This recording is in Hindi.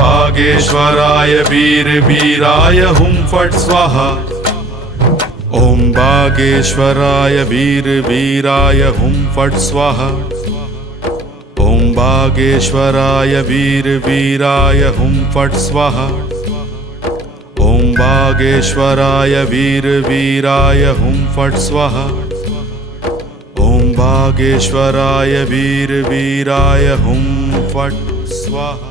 बागेश्वराय वीर वीराय हुं फट् स्वाहा। ओम बागेश्वराय वीर वीराय हुं फट् स्वाहा। ओम बागेश्वराय वीर वीराय हुं फट् स्वाहा। ओम बागेश्वराय वीर वीराय हुं फट् स्वाहा। ओम बागेश्वराय वीर वीराय हुं फट् स्वाहा।